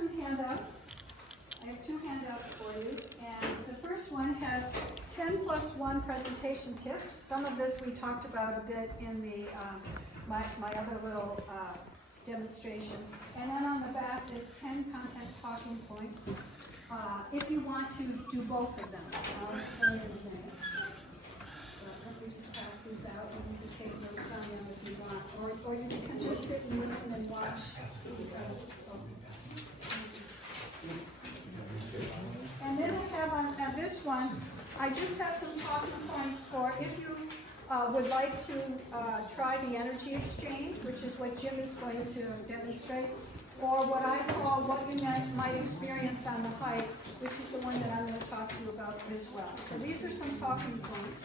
some handouts. I have two handouts for you, and the first one has 10+1 presentation tips. Some of this we talked about a bit in the my other little demonstration. And then on the back is 10 content talking points. If you want to do both of them, I'll show you in a minute. Let me just pass these out, and you can take notes on them if you want, or you can just sit and listen and watch. And then I have on this one, I just have some talking points for if you would like to try the energy exchange, which is what Jim is going to demonstrate, or what I call what you might experience on the hike, which is the one that I'm going to talk to you about as well. So these are some talking points.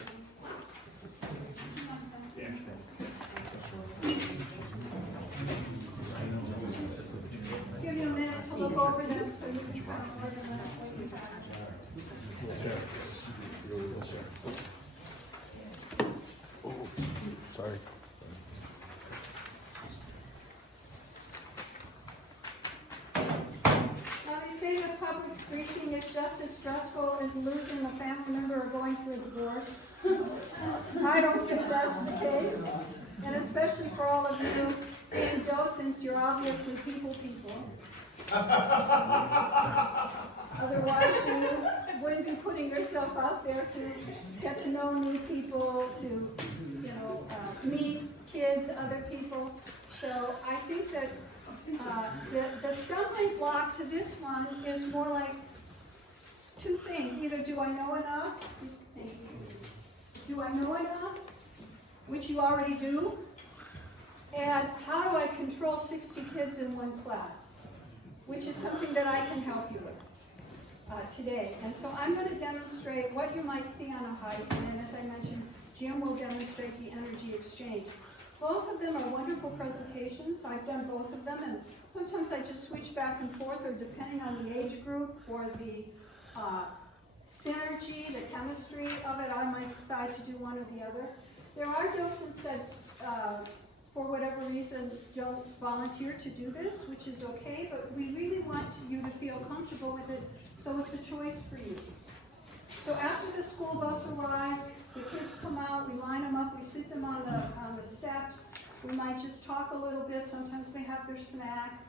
Give you a minute to look over them so you can kind of organize what you have. Oh, sorry. Now they say that public speaking is just as stressful as losing a family member or going through a divorce. I don't think that's the case. And especially for all of you being docents, you're obviously people. Otherwise, you wouldn't be putting yourself out there to get to know new people, to meet kids, other people. So I think that the stumbling block to this one is more like two things. Either do I know enough? Do I know enough? Which you already do. And how do I control 60 kids in one class? Which is something that I can help you with today. And so I'm going to demonstrate what you might see on a hike, and then as I mentioned, Jim will demonstrate the energy exchange. Both of them are wonderful presentations. I've done both of them, and sometimes I just switch back and forth, or depending on the age group or the synergy, the chemistry of it, I might decide to do one or the other. There are docents that for whatever reason, don't volunteer to do this, which is okay, but we really want you to feel comfortable with it, so it's a choice for you. So after the school bus arrives, the kids come out, we line them up, we sit them on the steps, we might just talk a little bit, sometimes they have their snack.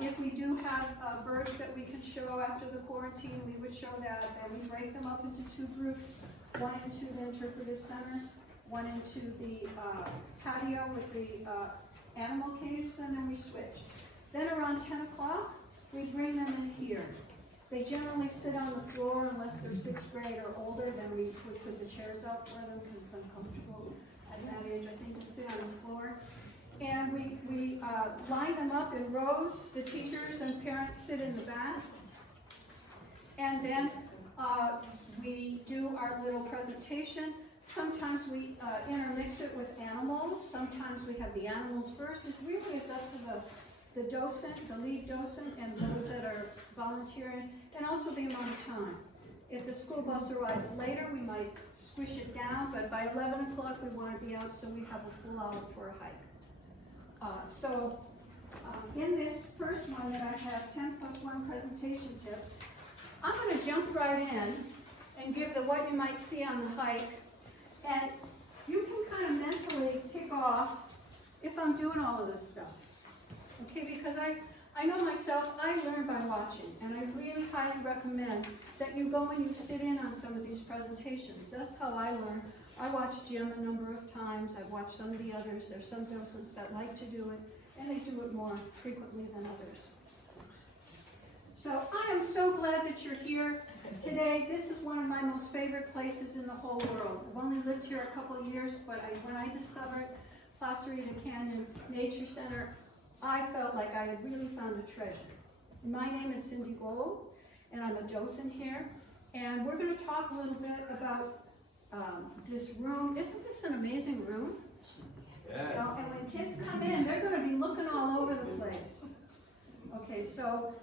If we do have birds that we can show after the quarantine, we would show that, and we break them up into two groups, one into the interpretive center, one into the patio with the animal cages, and then we switch. Then around 10 o'clock, we bring them in here. They generally sit on the floor unless they're 6th grade or older, then we would put the chairs out for them because it's uncomfortable at that age, I think, to sit on the floor. And we line them up in rows. The teachers and parents sit in the back. And then we do our little presentation. Sometimes we intermix it with animals. Sometimes we have the animals first. It really is up to the docent, the lead docent, and those that are volunteering, and also the amount of time. If the school bus arrives later, we might squish it down, but by 11 o'clock we want to be out so we have a full hour for a hike. In this first one that I have 10+1 presentation tips, I'm going to jump right in and give the what you might see on the hike. And you can kind of mentally tick off if I'm doing all of this stuff. Okay, because I know myself, I learn by watching, and I really highly recommend that you go and you sit in on some of these presentations. That's how I learn. I watched Jim a number of times. I've watched some of the others. There's some docents that like to do it, and they do it more frequently than others. So I am so glad that you're here today. This is one of my most favorite places in the whole world. I've only lived here a couple of years, but when I discovered Placerita Canyon Nature Center, I felt like I had really found a treasure. My name is Cindy Gold, and I'm a docent here. And we're going to talk a little bit about this room. Isn't this an amazing room? Yeah. And when kids come in, they're going to be looking all over the place. Okay, so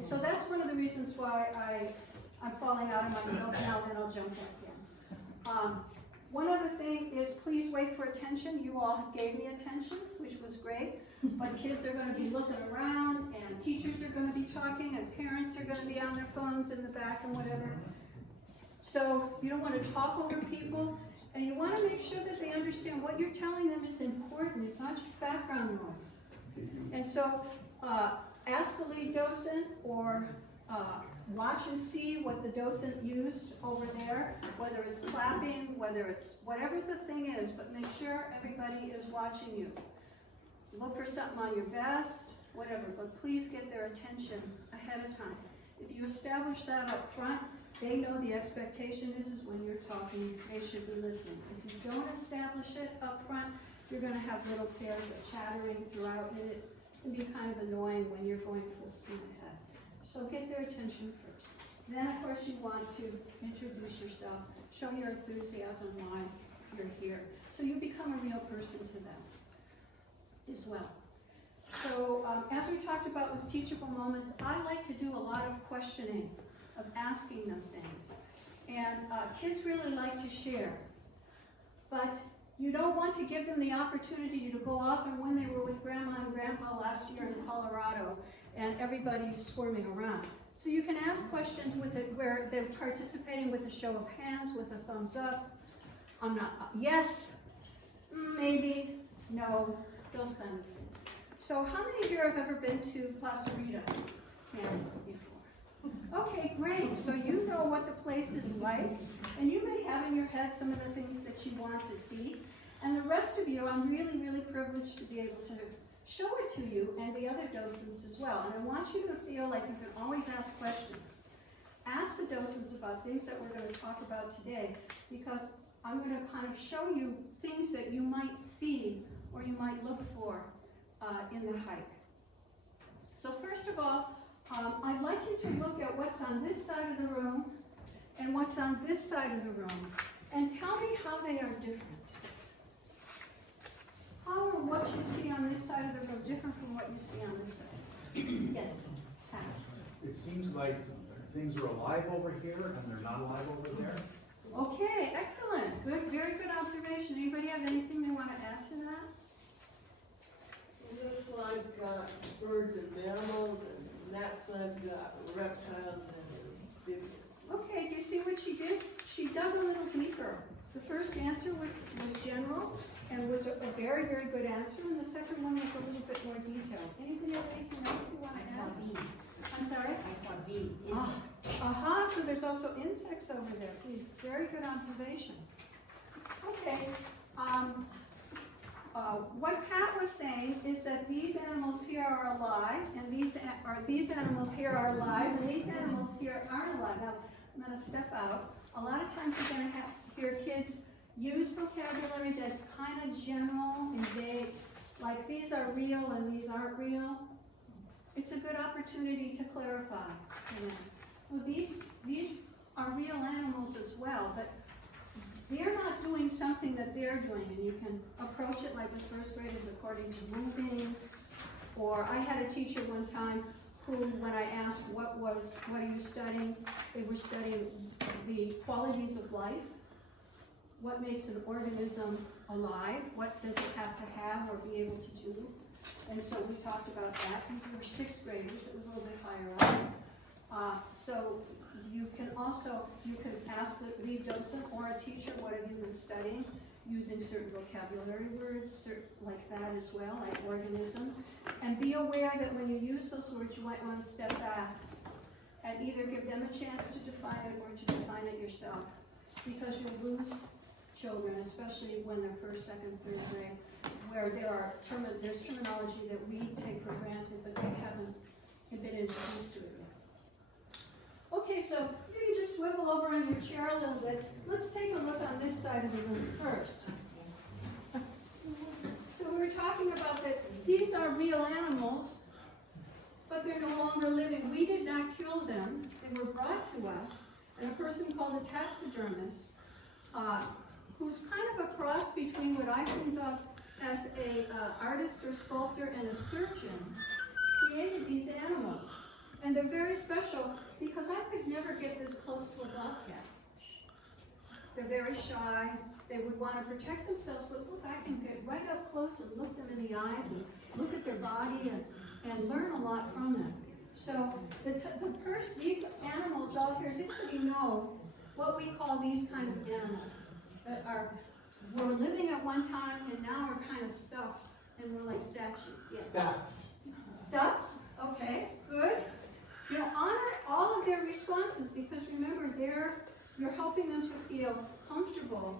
so that's one of the reasons why I'm falling out of myself now, then I'll jump back in. One other thing is please wait for attention. You all gave me attention, which was great, but kids are going to be looking around, and teachers are going to be talking, and parents are going to be on their phones in the back and whatever. So you don't want to talk over people, and you want to make sure that they understand what you're telling them is important. It's not just background noise. And so ask the lead docent, or watch and see what the docent used over there, whether it's clapping, whether it's whatever the thing is, but make sure everybody is watching you. Look for something on your vest, whatever, but please get their attention ahead of time. If you establish that up front, they know the expectation is when you're talking, they should be listening. If you don't establish it up front, you're going to have little pairs of chattering throughout, and it can be kind of annoying when you're going full steam ahead. So get their attention first. Then, of course, you want to introduce yourself, show your enthusiasm why you're here, so you become a real person to them as well. So, as we talked about with teachable moments, I like to do a lot of questioning, of asking them things. And kids really like to share. But you don't want to give them the opportunity to go off, and when they were with Grandma and Grandpa last year in Colorado, and everybody's swarming around. So you can ask questions with it where they're participating with a show of hands, with a thumbs up, I'm not, yes, maybe, no, those kind of things. So how many of you have ever been to Plaza Rita before? Okay, great. So you know what the place is like, and you may have in your head some of the things that you want to see. And the rest of you, I'm really, really privileged to be able to show it to you and the other docents as well. And I want you to feel like you can always ask questions. Ask the docents about things that we're going to talk about today, because I'm going to kind of show you things that you might see or you might look for in the hike. So first of all, I'd like you to look at what's on this side of the room and what's on this side of the room, and tell me how they are different. How are what you see on this side of the room different from what you see on this side? Yes, Pat. It seems like things are alive over here and they're not alive over there. Okay, excellent. Good, very good observation. Anybody have anything they want to add to that? This slide's got birds and mammals, and that slide's got reptiles and amphibians. Okay, do you see what she did? She dug a little deeper. The first answer was general and was a very, very good answer, and the second one was a little bit more detailed. Anybody have anything else you want to add? Bees. I'm sorry? I saw bees, insects. Aha, so there's also insects over there. Please, very good observation. Okay, what Pat was saying is that these animals here are alive, and these animals here are alive, and these animals here aren't alive. Now, I'm going to step out. A lot of times you're going to hear kids use vocabulary that's kind of general and vague, like these are real and these aren't real. It's a good opportunity to clarify. Well, these are real animals as well, but they're not doing something that they're doing, and you can approach it like with first graders according to moving. Or I had a teacher one time who, when I asked what are you studying, they were studying the qualities of life. What makes an organism alive? What does it have to have or be able to do? And so we talked about that. These were sixth graders. It was a little bit higher up. So you can ask the lead docent or a teacher, what have you been studying, using certain vocabulary words like that as well, like organism. And be aware that when you use those words, you might want to step back and either give them a chance to define it or to define it yourself, because you'll lose children, especially when they're first, second, third grade, where there's terminology that we take for granted, but they haven't been introduced to it yet. Okay, so you just swivel over in your chair a little bit. Let's take a look on this side of the room first. So we were talking about that these are real animals, but they're no longer living. We did not kill them. They were brought to us, and a person called a taxidermist, who's kind of a cross between what I think of as a artist or sculptor and a surgeon, created these animals. And they're very special because I could never get this close to a bobcat. They're very shy. They would want to protect themselves, but look, I can get right up close and look them in the eyes and look at their body and learn a lot from them. So these animals out here, does anybody know what we call these kind of animals that were living at one time and now are kind of stuffed and we're like statues? Yes. Stuffed? Okay, good. You know, honor all of their responses because remember, you're helping them to feel comfortable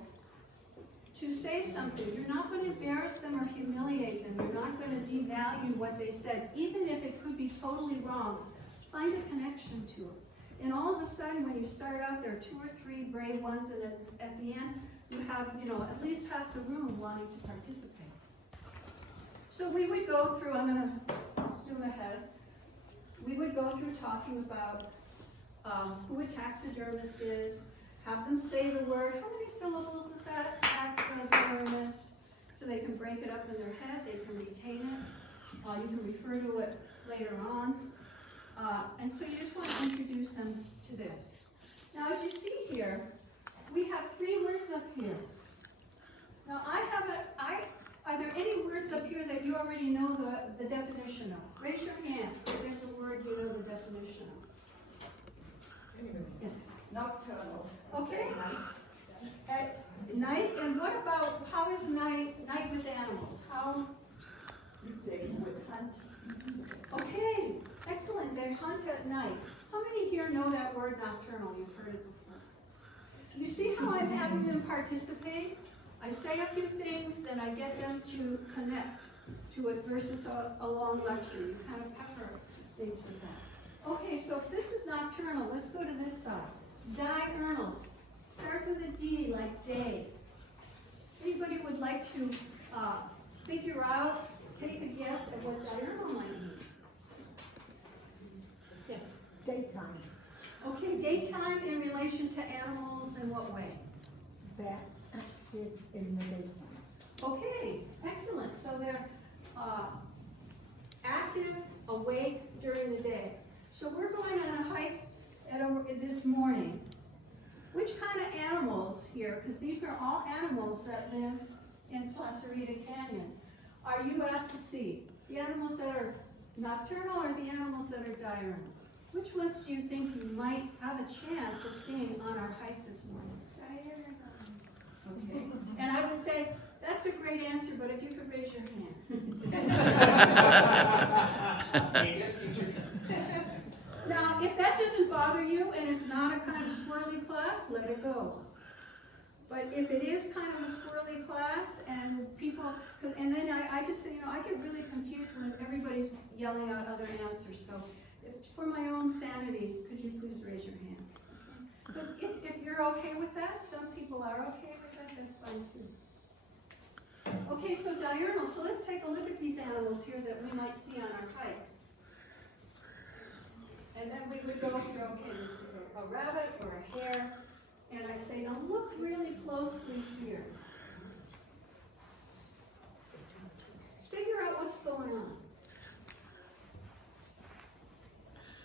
to say something. You're not going to embarrass them or humiliate them. You're not going to devalue what they said, even if it could be totally wrong. Find a connection to it. And all of a sudden, when you start out, there are 2 or 3 brave ones, and at the end, you have, at least half the room wanting to participate. So we would go through, I'm going to zoom ahead. We would go through talking about who a taxidermist is, have them say the word. How many syllables is that? Taxidermist. So they can break it up in their head, they can retain it. You can refer to it later on. And so you just want to introduce them to this. Now as you see here, we have 3 words up here. Now are there any words up here that you already know the definition of? Raise your hand if there's a word you know the definition of. Yes. Nocturnal. Okay. Night, and what about, how is night with animals? How? They would hunt. Okay, excellent, they hunt at night. How many here know that word nocturnal? You've heard it before. You see how I'm having them participate? I say a few things, then I get them to connect to it versus a long lecture. You kind of pepper things with that. Okay, so if this is nocturnal, let's go to this side. Diurnals. Starts with a D, like day. Anybody would like to figure out, take a guess at what diurnal might be? Yes? Daytime. Okay, daytime in relation to animals in what way? That active in the daytime. Okay, excellent. So they're active, awake during the day. So we're going on a hike this morning. Which kind of animals here, because these are all animals that live in Placerita Canyon, are you apt to see? The animals that are nocturnal or the animals that are diurnal? Which ones do you think you might have a chance of seeing on our hike this morning? Okay. And I would say, that's a great answer, but if you could raise your hand. Now, if that doesn't bother you and it's not a kind of swirly class, let it go. But if it is kind of a squirrely class and people, and then I just say, I get really confused when everybody's yelling out other answers. So for my own sanity, could you please raise your hand? But if you're okay with that, some people are okay with that, that's fine too. Okay, so diurnal. So let's take a look at these animals here that we might see on our hike. And then we would go through, okay, this is a rabbit or a hare. And I'd say, now look really closely here. Figure out what's going on.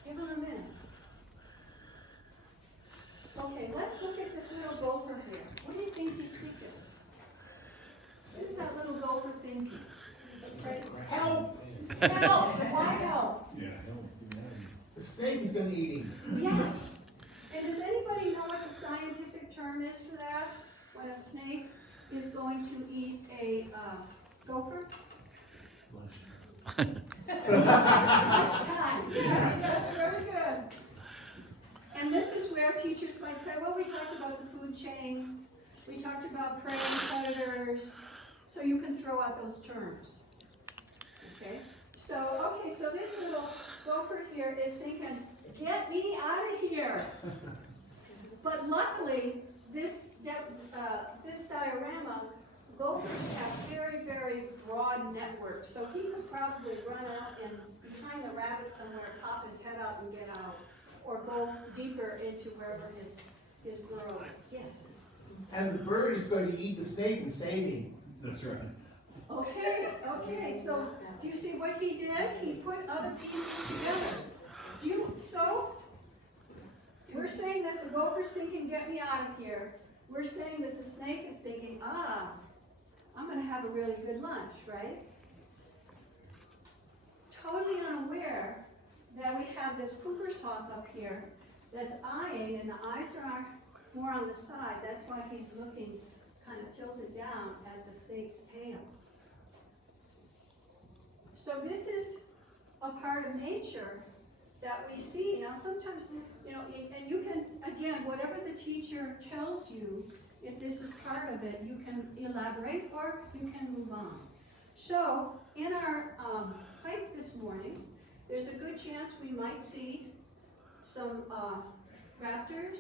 Give them a minute. Okay, let's look at this little gopher here. What do you think he's thinking? What is that little gopher thinking? Right? Help! Help! Why help? Yeah, the snake is gonna eat him. Yes. And does anybody know what the scientific term is for that? When a snake is going to eat a gopher? Lunchtime. That's very good. And this is where teachers might say, well, we talked about the food chain. We talked about prey and predators. So you can throw out those terms. Okay? So this little gopher here is thinking, get me out of here. But luckily, this diorama, gophers have very, very broad networks. So he could probably run out and behind the rabbit somewhere, pop his head out and get out. Or go deeper into wherever his burrow is. Yes? And the bird is going to eat the snake and save him. That's right. Okay, so do you see what he did? He put other pieces together. So, we're saying that the gopher's thinking, get me out of here. we're saying that the snake is thinking, I'm gonna have a really good lunch, right? Totally unaware that we have this Cooper's hawk up here that's eyeing, and the eyes are more on the side. That's why he's looking kind of tilted down at the snake's tail. So this is a part of nature that we see. Now sometimes, and you can, again, whatever the teacher tells you, if this is part of it, you can elaborate or you can move on. So in our hike this morning, there's a good chance we might see some raptors,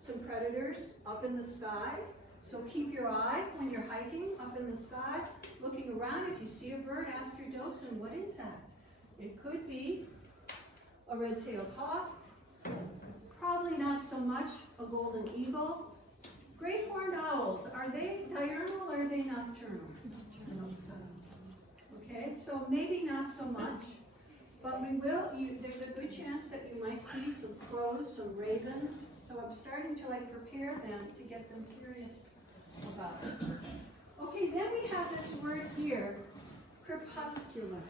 some predators up in the sky. So keep your eye when you're hiking up in the sky, looking around. If you see a bird, ask your docent, what is that? It could be a red-tailed hawk, probably not so much a golden eagle. Great horned owls, are they diurnal or are they nocturnal? Okay, so maybe not so much, but there's a good chance that you might see some crows, some ravens. So I'm starting to prepare them to get them curious about it. Okay, then we have this word here, crepuscular.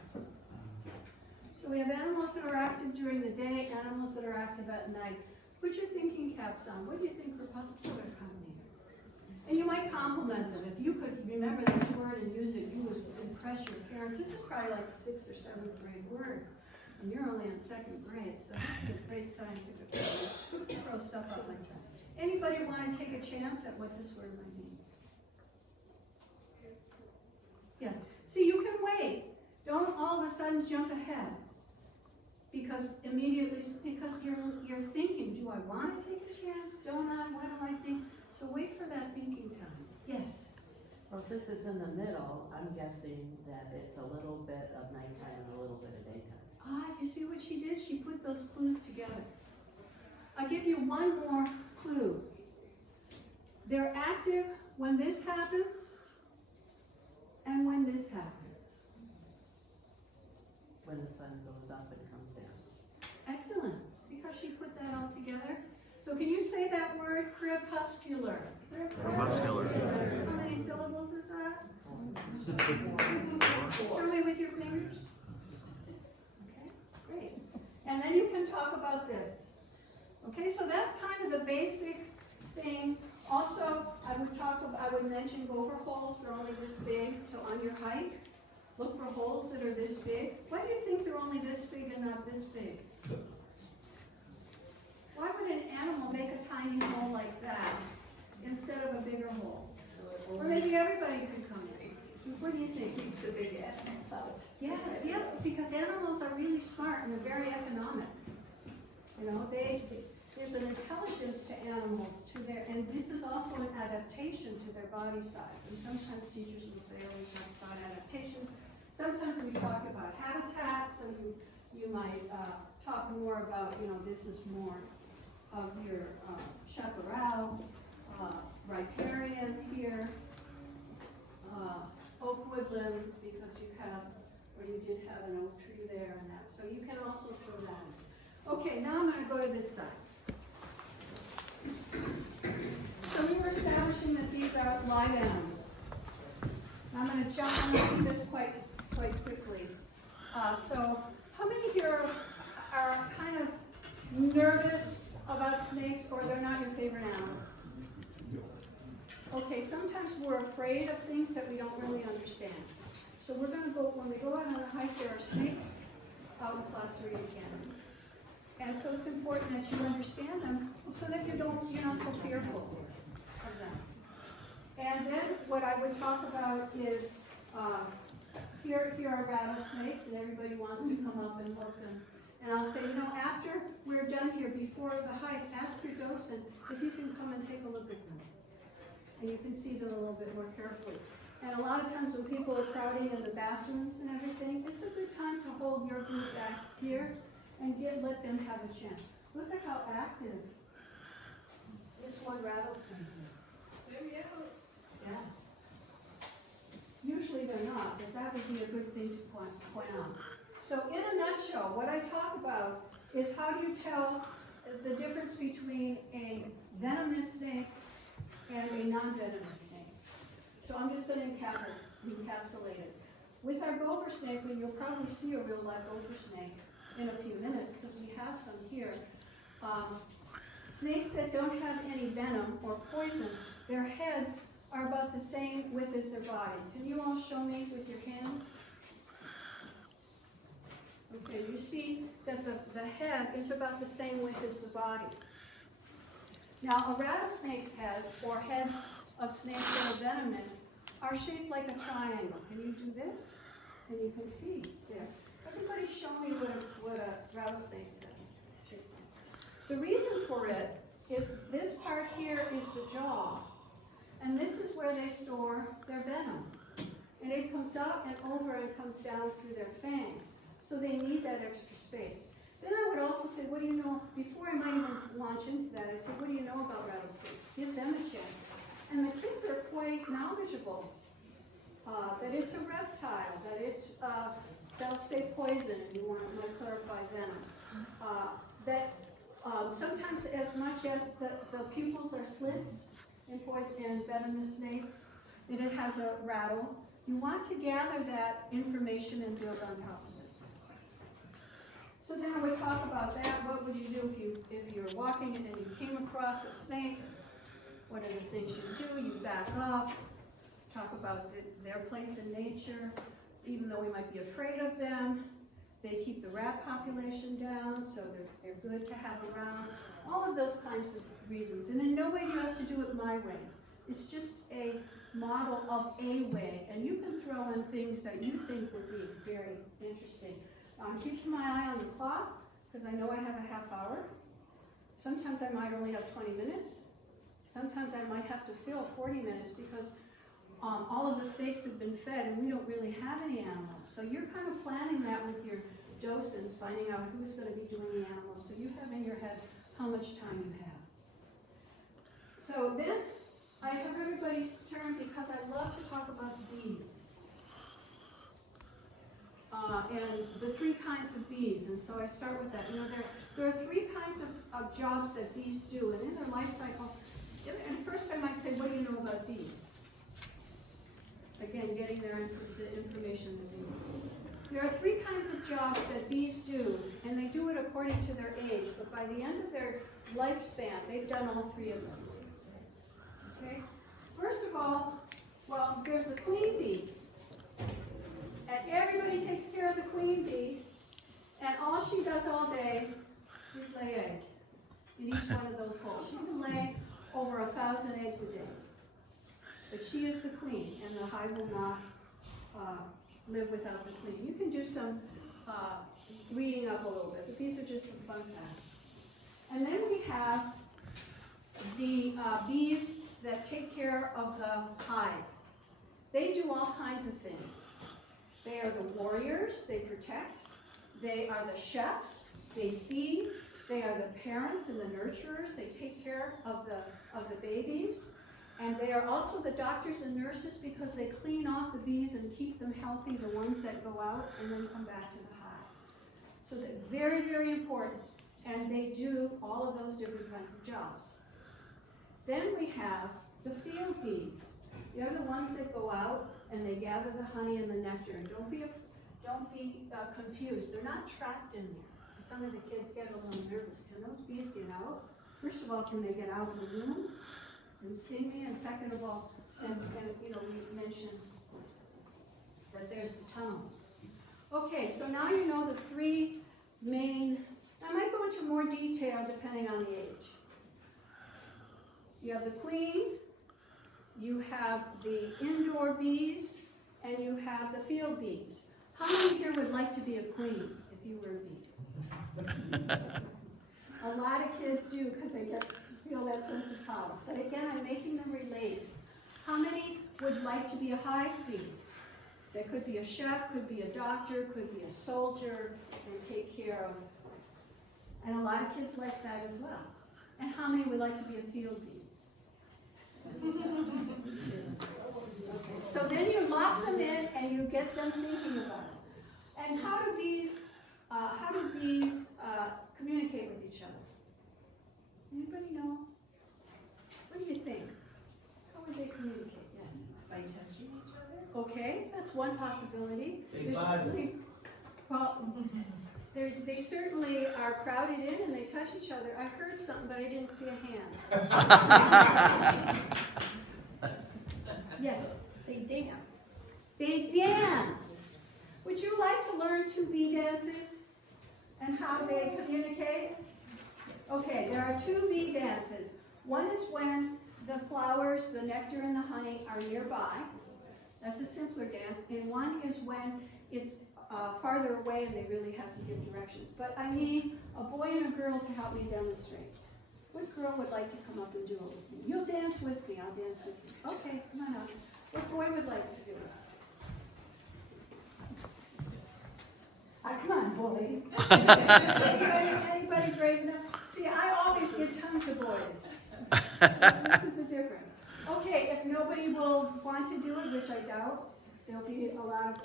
So we have animals that are active during the day, animals that are active at night. Put your thinking caps on. What do you think crepuscular could mean? And you might compliment them. If you could remember this word and use it, you would impress your parents. This is probably like a 6th or 7th grade word. And you're only in 2nd grade, so this is a great scientific word. Throw stuff out like that. Anybody want to take a chance at what this word might mean? Yes. See, you can wait. Don't all of a sudden jump ahead. Because you're thinking, do I want to take a chance? Don't I? What do I think? So wait for that thinking time. Yes? Well, since it's in the middle, I'm guessing that it's a little bit of nighttime and a little bit of daytime. You see what she did? She put those clues together. I'll give you one more clue. They're active when this happens and when this happens. When the sun goes up and comes down. Excellent. See how she put that all together? So can you say that word, crepuscular? Crepuscular. How many syllables is that? Show me with your fingers. Okay, great. And then you can talk about this. Okay, so that's kind of the basic thing. Also, I would mention gopher holes. They're only this big. So on your hike, look for holes that are this big. Why do you think they're only this big and not this big? Why would an animal make a tiny hole like that instead of a bigger hole? Or maybe everybody could come in. What do you think? Keeps the big animals out. Yes, because animals are really smart and they're very economic. There's an intelligence to animals, and this is also an adaptation to their body size. And sometimes teachers will say, we talk about adaptation. Sometimes we talk about habitats, and you might talk more about, this is more of your chaparral, riparian here, oak woodlands, because you did have an oak tree there and that. So you can also throw that in. Okay, now I'm going to go to this side. So we were establishing that these are live animals. I'm going to jump on this quite quickly. So how many here are kind of nervous about snakes, or they're not your favorite animal? Okay, sometimes we're afraid of things that we don't really understand. So we're going to go, when we go out on a hike, there are snakes out in class 3 again. And so it's important that you understand them so that you're not so fearful of them. And then what I would talk about is, here are rattlesnakes, and everybody wants to come up and look them. And I'll say, after we're done here, before the hike, ask your docent if you can come and take a look at them. And you can see them a little bit more carefully. And a lot of times when people are crowding in the bathrooms and everything, it's a good time to hold your group back here and let them have a chance. Look at how active this one rattlesnake is. Yeah. Usually they're not, but that would be a good thing to point out. So in a nutshell, what I talk about is how do you tell the difference between a venomous snake and a non-venomous snake. So I'm just going to encapsulate it. With our gopher snake, and you'll probably see a real live gopher snake in a few minutes because we have some here. Snakes that don't have any venom or poison, their heads are about the same width as their body. Can you all show me with your hands? Okay, you see that the head is about the same width as the body. Now, a rattlesnake's head, or heads of snakes that are venomous, are shaped like a triangle. Can you do this? And you can see there. Everybody show me what a rattlesnake's head is shaped like. The reason for it is this part here is the jaw, and this is where they store their venom. And it comes out and over and comes down through their fangs. So they need that extra space. Then I would also say, what do you know, before I might even launch into that, I'd say, what do you know about rattlesnakes? Give them a chance. And the kids are quite knowledgeable. That it's a reptile, that it's, they'll say poison, and you want to clarify venom. That sometimes as much as the pupils are slits in poison and venomous snakes, and it has a rattle. You want to gather that information and build on top of it. So then I would talk about that. What would you do if you're walking and you came across a snake? What are the things you do? You back up, talk about their place in nature. Even though we might be afraid of them, they keep the rat population down, so they're good to have around. All of those kinds of reasons. And in no way do you have to do it my way. It's just a model of a way, and you can throw in things that you think would be very interesting. I'm keeping my eye on the clock, because I know I have a half hour. Sometimes I might only have 20 minutes. Sometimes I might have to fill 40 minutes, because all of the snakes have been fed, and we don't really have any animals. So you're kind of planning that with your docents, finding out who's going to be doing the animals, so you have in your head how much time you have. So then, I have everybody's turn because I love to talk about bees. And the 3 kinds of bees, and so I start with that. You know, there are 3 kinds of jobs that bees do, and in their life cycle, and first I might say, what do you know about bees? Again, getting the information that they need. There are 3 kinds of jobs that bees do, and they do it according to their age, but by the end of their lifespan, they've done all 3 of those. Okay? First of all, well, there's the queen bee. And everybody takes care of the queen bee, and all she does all day is lay eggs in each one of those holes. She can lay over 1,000 eggs a day. But she is the queen, and the hive will not live without the queen. You can do some reading up a little bit, but these are just some fun facts. And then we have the bees that take care of the hive. They do all kinds of things. They are the warriors, they protect. They are the chefs, they feed. They are the parents and the nurturers. They take care of the babies. And they are also the doctors and nurses because they clean off the bees and keep them healthy, the ones that go out and then come back to the hive. So they're very, very important. And they do all of those different kinds of jobs. Then we have the field bees. They're the ones that go out and they gather the honey and the nectar. And don't be confused. They're not trapped in there. Some of the kids get a little nervous. Can those bees get out? First of all, can they get out of the room and sting me? And second of all, and you know, we mentioned that there's the tunnel. Okay, so now you know the 3 main. I might go into more detail depending on the age. You have the queen, you have the indoor bees, and you have the field bees. How many here would like to be a queen if you were a bee? A lot of kids do because they feel that sense of power. But again, I'm making them relate. How many would like to be a hive bee? There could be a chef, could be a doctor, could be a soldier, and take care of. And a lot of kids like that as well. And how many would like to be a field bee? Okay, so then you lock them in and you get them thinking about it. And how do bees communicate with each other? Anybody know? What do you think? would they communicate? Yes. By touching each other? Okay, that's one possibility. They There's buzz. certainly- Well, they certainly are crowded in and they touch each other. I heard something, but I didn't see a hand. Yes, they dance. They dance. Would you like to learn 2B dances and how they communicate? Okay, there are 2B dances. One is when the flowers, the nectar and the honey are nearby. That's a simpler dance. And one is when it's farther away and they really have to give directions. But I need a boy and a girl to help me demonstrate. What girl would like to come up and do it with me? You'll dance with me, I'll dance with you. Okay, come on up. What boy would like to do it? Come on, boys. Anybody brave enough? See, I always get tons of boys. This is the difference. Okay, if nobody will want to do it, which I doubt, there'll be a lot of,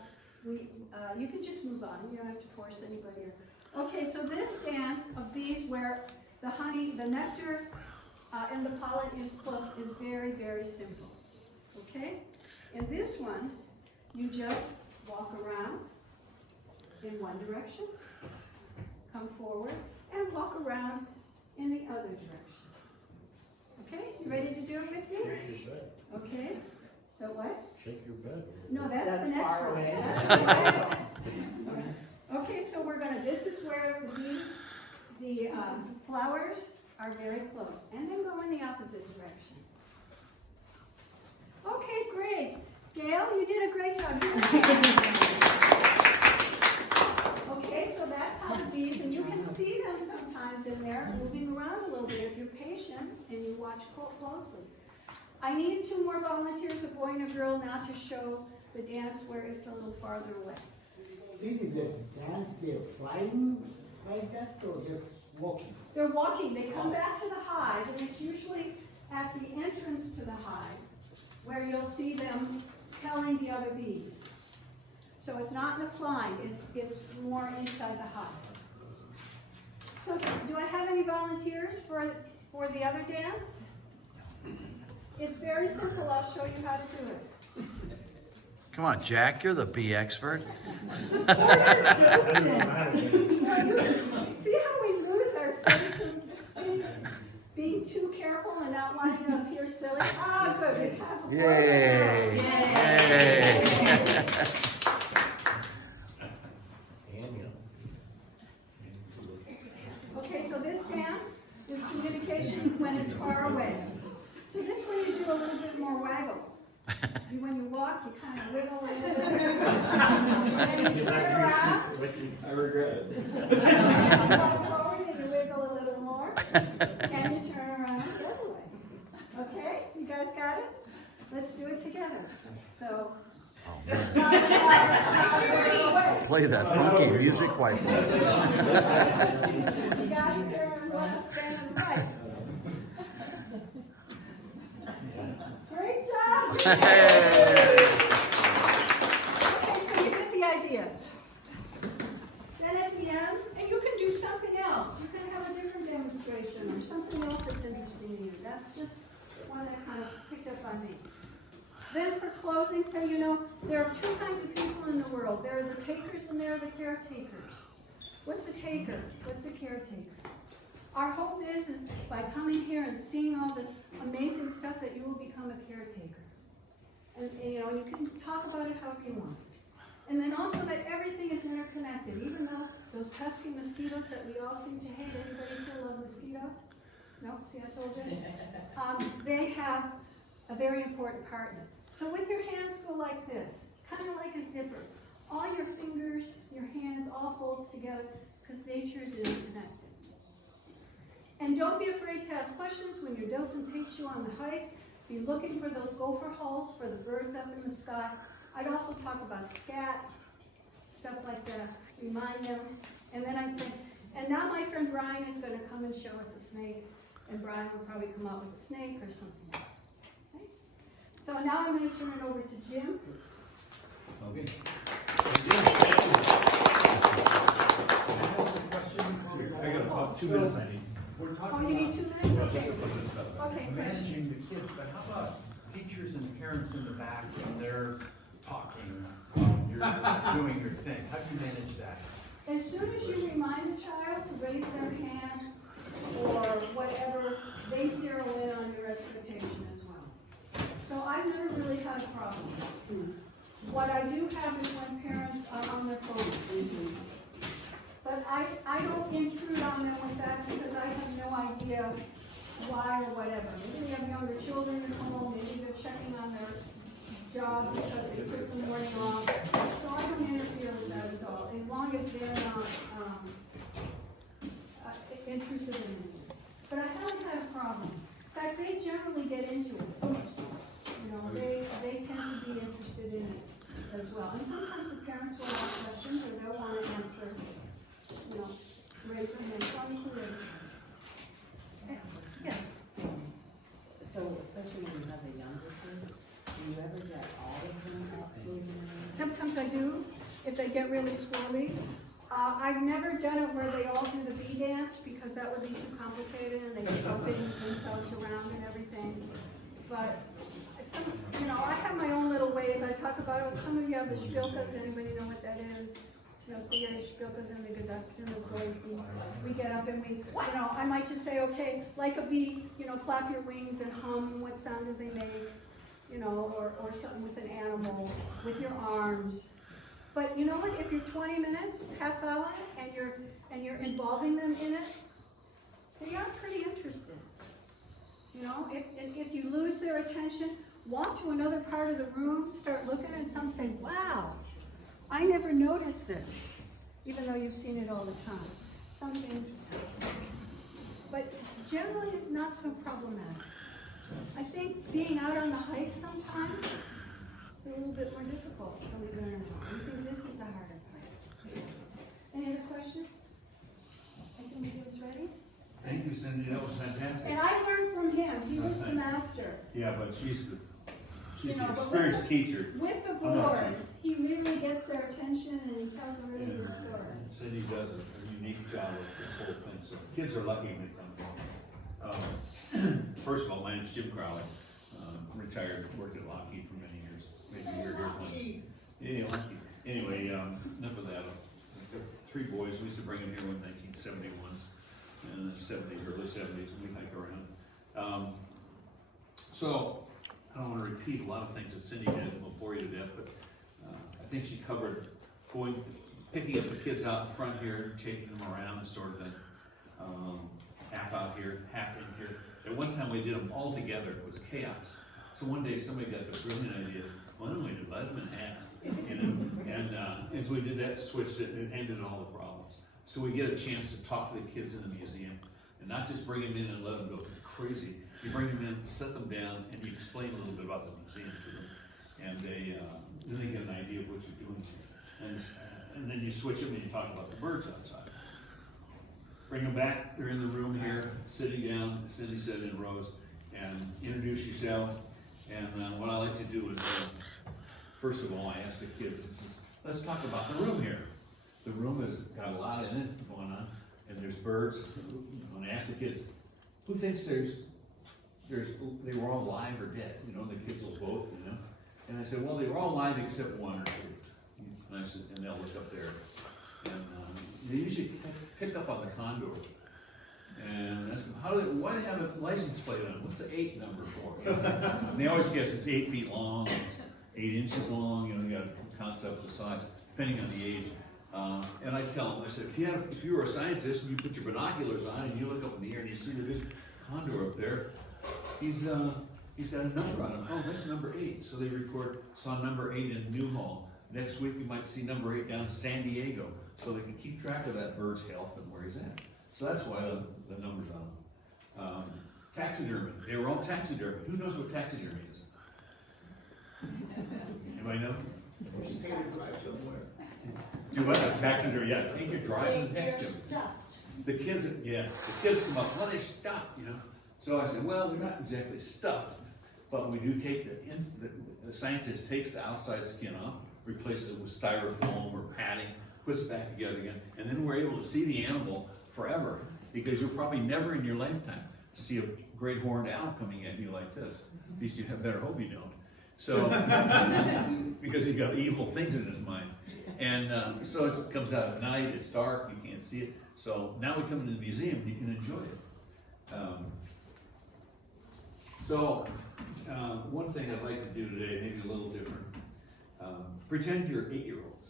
you can just move on. You don't have to force anybody. Okay, so this dance of bees where the honey, the nectar, and the pollen is close is very, very simple. Okay? In this one, you just walk around in one direction, come forward, and walk around in the other direction. Okay? You ready to do it with me? Okay. So what? Shake your bed. No, that's the next far one. away. Okay, so we're gonna, this is where the flowers are very close, and then go in the opposite direction. Okay, great. Gail, you did a great job. Okay, so that's how the bees, and you can see them sometimes in there moving around a little bit if you're patient and you watch closely. I need 2 more volunteers, a boy and a girl, now to show the dance where it's a little farther away. See, with the dance, they're flying like that or just walking? They're walking, they come back to the hive, and it's usually at the entrance to the hive where you'll see them telling the other bees. So it's not in the flying, it's more inside the hive. So do I have any volunteers for the other dance? It's very simple, I'll show you how to do it. Come on, Jack, you're the bee expert. See how we lose our sense of being too careful and not wanting to appear silly? Ah, good, we have a Yay! Okay, so this dance is communication when it's far away. So this one you do a little bit more waggle. When you walk, you kind of wiggle a little bit. And you turn around. I regret it. You walk forward and you wiggle a little more. And you turn around the other way. Okay? You guys got it? Let's do it together. So. Play that funky music while You got to turn left and right. Great job! Okay, so you get the idea. Then at the end, and you can do something else. You can have a different demonstration or something else that's interesting to you. That's just one that kind of picked up on me. Then for closing, say, there are 2 kinds of people in the world. There are the takers and there are the caretakers. What's a taker? What's a caretaker? Our hope is by coming here and seeing all this amazing stuff that you will become a caretaker. And you can talk about it however you want. And then also that everything is interconnected, even though those pesky mosquitoes that we all seem to hate. Anybody here love mosquitoes? No? See, I told you? They have a very important part in it. So with your hands go like this, kind of like a zipper. All your fingers, your hands, all folds together because nature is interconnected. And don't be afraid to ask questions when your docent takes you on the hike. Be looking for those gopher holes for the birds up in the sky. I'd also talk about scat, stuff like that, remind them. And then I'd say, and now my friend Brian is going to come and show us a snake. And Brian will probably come out with a snake or something else. Okay? So now I'm going to turn it over to Jim. Okay. I got about 2 minutes I need. We're Oh, talking you need about 2 minutes? Okay. just a little bit of Okay, great. managing the kids, but how about teachers and parents in the back and they're talking while you're doing your thing. How do you manage that? As soon as you remind the child to raise their hand or whatever, they zero in on your expectation as well. So I've never really had a problem. What I do have is when parents are on their phones. But I don't intrude on them with that because I have no idea why or whatever. Maybe they have younger children at home, maybe they're checking on their job because they took the morning off. So I don't interfere with that at all, as long as they're not intrusive in it. But I haven't had a problem. In fact, they generally get into it first. You know, they tend to be interested in it as well. And sometimes the parents will ask questions or they'll want to answer, you know, raise their hand. So I'm included. Yes. So especially when you have the younger kids, do you ever get all of them up moving around? Sometimes I do, if they get really squirrely. I've never done it where they all do the bee dance because that would be too complicated and they get jumping themselves around and everything. But some, you know, I have my own little ways. I talk about it. Some of you have the spilkas. Anybody know what that is? You know, so you get spilkas and the gazette and the soy. We get up and we, you know, I might just say, okay, like a bee, you know, flap your wings and hum. What sound do they make? You know, or something with an animal, with your arms. But you know what? If you're 20 minutes, half hour, and you're involving them in it, they are pretty interested. You know, if you lose their attention, walk to another part of the room, start looking, and some say, "Wow, I never noticed this," even though you've seen it all the time. Something interesting. But generally, not so problematic. I think being out on the hike sometimes. It's a little bit more difficult, believe it or not. I think this is the harder part. Any other questions? I think he was ready. Thank you, Cindy, that was fantastic. And I learned from him. He was the master. Yeah, but she's the You know, but experienced teacher. With the I'm not board, teacher. he really gets their attention and he tells a really good story. And Cindy does a unique job with this whole thing, so kids are lucky when they come. First of all, my name's Jim Crowley, retired, worked at Lockheed for many years. Maybe you're here one. Yeah, Lockheed. Anyway, enough of that. There were 3 boys, we used to bring them here in 1971, and the 70s, early 70s, and we hike around. So, I don't want to repeat a lot of things that Cindy did, will bore you to death, but I think she covered picking up the kids out in front here, taking them around, this sort of thing. Half out here, half in here. At one time we did them all together, it was chaos. So one day somebody got the brilliant idea, why don't we divide them in half? You know? And so we did that, switched it, and it ended all the problems. So we get a chance to talk to the kids in the museum, and not just bring them in and let them go crazy. You bring them in, set them down, and you explain a little bit about the museum to them. And then they get an idea of what you're doing. And then you switch them and you talk about the birds outside. Bring them back, they're in the room here, sitting down, Cindy said in rows, and introduce yourself. And what I like to do is, first of all, I ask the kids, let's talk about the room here. The room has got a lot in it going on, and there's birds. When I ask the kids, who thinks they were all alive or dead? You know, the kids will vote, you know. And I said, well, they were all alive except 1 or 2. And I said, and they'll look up there. And they usually pick up on the condor. And ask them, why do they have a license plate on it? What's the 8 number for? You know? And they always guess it's 8 feet long, it's 8 inches long, you know, you got a concept of size, depending on the age. And I tell them, I said, if you were a scientist and you put your binoculars on and you look up in the air and you see the big condor up there, he's got a number on him. Oh, that's number 8. So they saw number 8 in Newhall. Next week you might see number 8 down in San Diego. So they can keep track of that bird's health and where he's at. So that's why the number's on them. Taxidermy. They were all taxidermy. Who knows what taxidermy is? Anybody know? Do what? Taxidermy, yeah. Take your drive and They're taxidermy. stuffed. The kids come up, well, they're stuffed, you know. So I said, well, they're not exactly stuffed, but we do take the scientist takes the outside skin off, replaces it with styrofoam or padding, puts it back together again, and then we're able to see the animal forever, because you'll probably never in your lifetime see a great horned owl coming at you like this. At least you better hope you don't. So, because he's got evil things in his mind. And so it comes out at night, it's dark, you can't see it. So now we come into the museum and you can enjoy it. One thing I'd like to do today, maybe a little different, pretend you're 8-year-olds.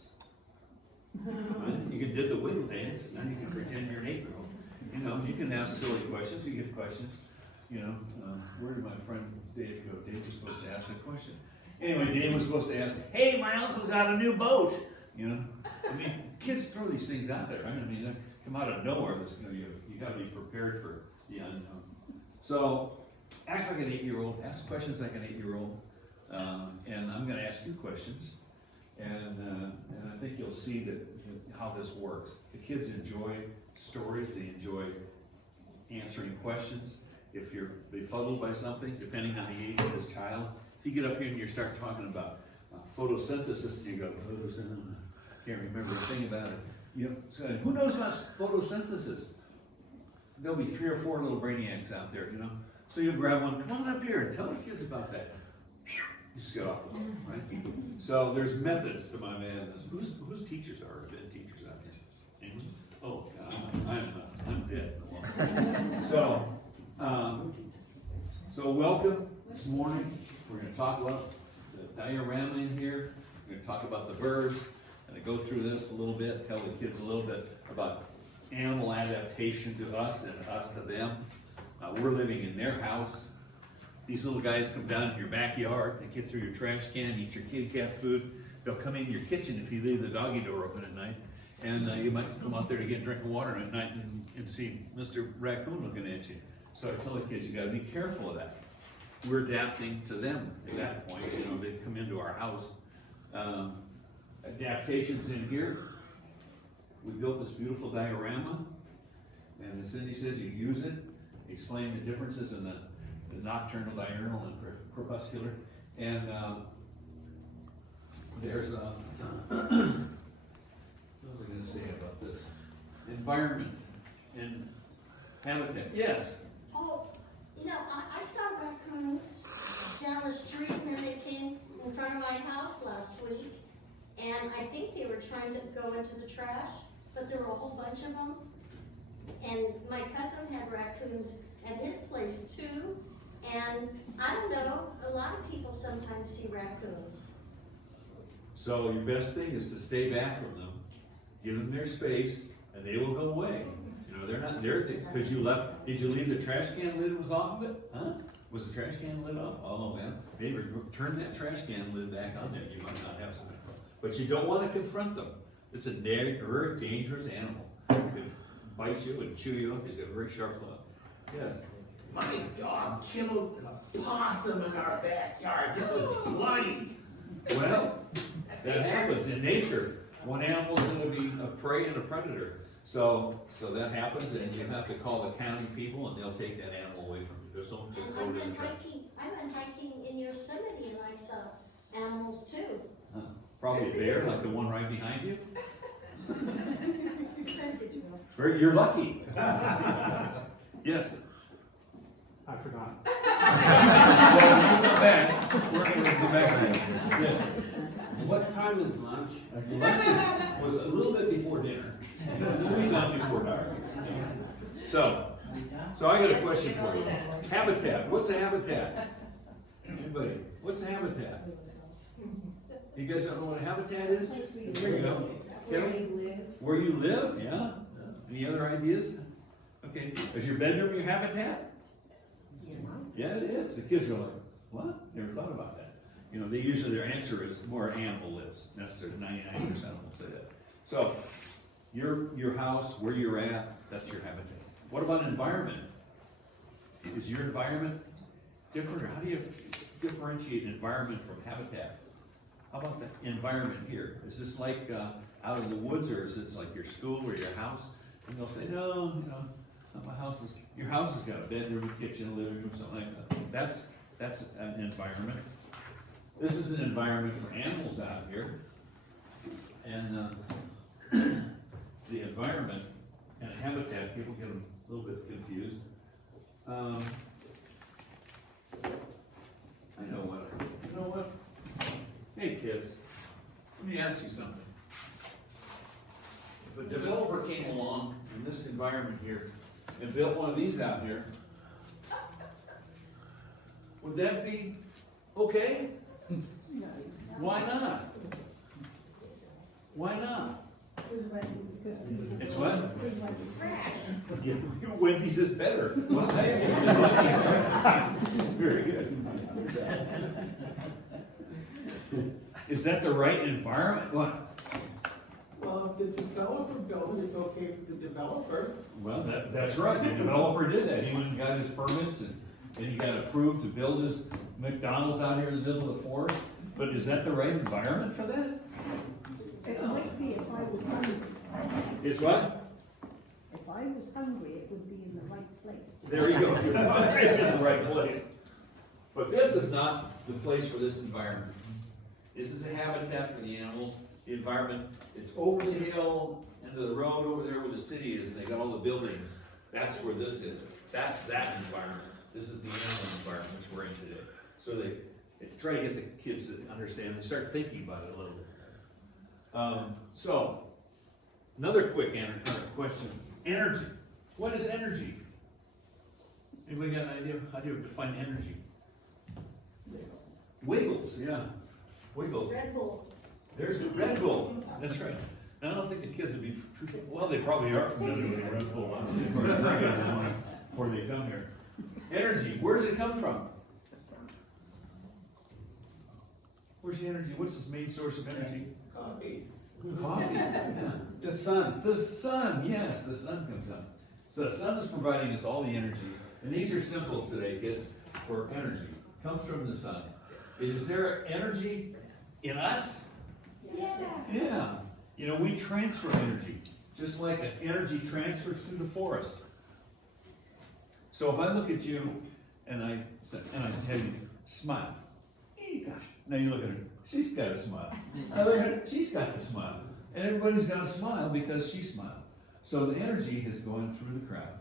Right? You did the wiggle dance, now you can pretend you're an 8-year-old. You know, you can ask silly questions, you get questions. You know, where did my friend Dave go? Dave was supposed to ask a question. Anyway, Dave was supposed to ask, hey, my uncle got a new boat. You know, I mean, kids throw these things out there, right? I mean, they come out of nowhere. You got to be prepared for the unknown. So, act like an 8-year-old, ask questions like an 8-year-old, and I'm going to ask you questions, and I think you'll see that how this works. The kids enjoy stories, they enjoy answering questions. If you're befuddled by something, depending on the age of this child, if you get up here and you start talking about photosynthesis, and you go, photosynthesis, can't remember a thing about it. You know, so who knows about photosynthesis? There'll be 3 or 4 little brainiacs out there, you know. So you grab one, come on up here and tell the kids about that. You just get off the phone, right? So there's methods to my madness. Whose teachers are been teachers out there? Anyone? Oh, I'm dead. So welcome this morning. We're going to talk about the diorama in here. We're going to talk about the birds. And go through this a little bit, tell the kids a little bit about animal adaptation to us and us to them. We're living in their house. These little guys come down in your backyard, they get through your trash can, eat your kitty cat food. They'll come in your kitchen if you leave the doggy door open at night. And you might come out there to get a drink of water at night and see Mr. Raccoon looking at you. So I tell the kids, you gotta be careful of that. We're adapting to them at that point. You know, they've come into our house. Adaptations in here. We built this beautiful diorama. And as Cindy says, you use it, explain the differences in the nocturnal, diurnal, and crepuscular. And there's what was I going to say about this? Environment and habitat. Yes. Oh, you know, I saw raccoons down the street and they came in front of my house last week. And I think they were trying to go into the trash, but there were a whole bunch of them. And my cousin had raccoons at his place too. And I don't know, a lot of people sometimes see raccoons. So your best thing is to stay back from them, give them their space, and they will go away. You know, they're not there because you left. Did you leave the trash can lid was off of it? Huh? Was the trash can lid off? Oh man, maybe turn that trash can lid back on there. You might not have some. But you don't want to confront them. It's a very dangerous animal. It can bite you and chew you up. He's got a very sharp claws. Yes. My dog killed a possum in our backyard. It was bloody. Well, that happens in nature. One animal is going to be a prey and a predator. So that happens, and you have to call the county people, and they'll take that animal away from you. There's no just And go to the trash. I went hiking in Yosemite and I saw animals too. Huh. Probably a bear, like the one right behind you. You're lucky. Yes. I forgot. Well, when you come back, we're going to go back there. Yes. What time is lunch? Lunch was a little bit before dinner. We'll be done before dark. So I got a question for you. Habitat. What's a habitat? Anybody? What's a habitat? You guys don't know what a habitat is? There you go. Where you live? Yeah. Any other ideas? Okay. Is your bedroom your habitat? Yeah, it is. The kids are like, what? Never thought about that. You know, their answer is where an animal lives. That's their 99% of them say that. So, your house, where you're at, that's your habitat. What about environment? Is your environment different, or how do you differentiate environment from habitat? How about the environment here? Is this like out in the woods, or is this like your school or your house? And they'll say, no, you know, my house is. Your house has got a bedroom, kitchen, living room, something like that. That's an environment. This is an environment for animals out here, and the environment and habitat, people get a little bit confused. came along in this environment here and built one of these out here, would that be okay? Why not? Why not? It's what? Yeah, Wendy's is better. Well, very good. Is that the right environment? What? Well, if the developer built it, it's okay for the developer. Well, that's right, the developer did that, he went and got his permits and he got approved to build his McDonald's out here in the middle of the forest. But is that the right environment for that? It might be if I was hungry. It's what? If I was hungry, it would be in the right place. There you go, you're in the right place. But this is not the place for this environment. This is a habitat for the animals, the environment, it's over the hill, into the road over there where the city is, and they got all the buildings. That's where this is. That's that environment. This is the animal environment which we're in today. So they try to get the kids to understand, they start thinking about it a little bit. So, another quick question. Energy. What is energy? Anybody got an idea how do you define energy? Wiggles, yeah. Wiggles. Red Bull. There's a Red Bull. That's right. And I don't think the kids would be, well, they probably are familiar with Red Bull. Before they come here. Energy, where does it come from? Where's the energy? What's its main source of energy? Coffee. Coffee. Yeah. The sun. The sun, yes, the sun comes up. So the sun is providing us all the energy. And these are symbols today, kids, for energy. Comes from the sun. Is there energy in us? Yes. Yeah. You know, we transfer energy, just like an energy transfers through the forest. So if I look at you and I have you smile, hey gosh, now you look at her, she's got a smile. I look at her, she's got the smile. And everybody's got a smile because she smiled. So the energy is going through the crowd.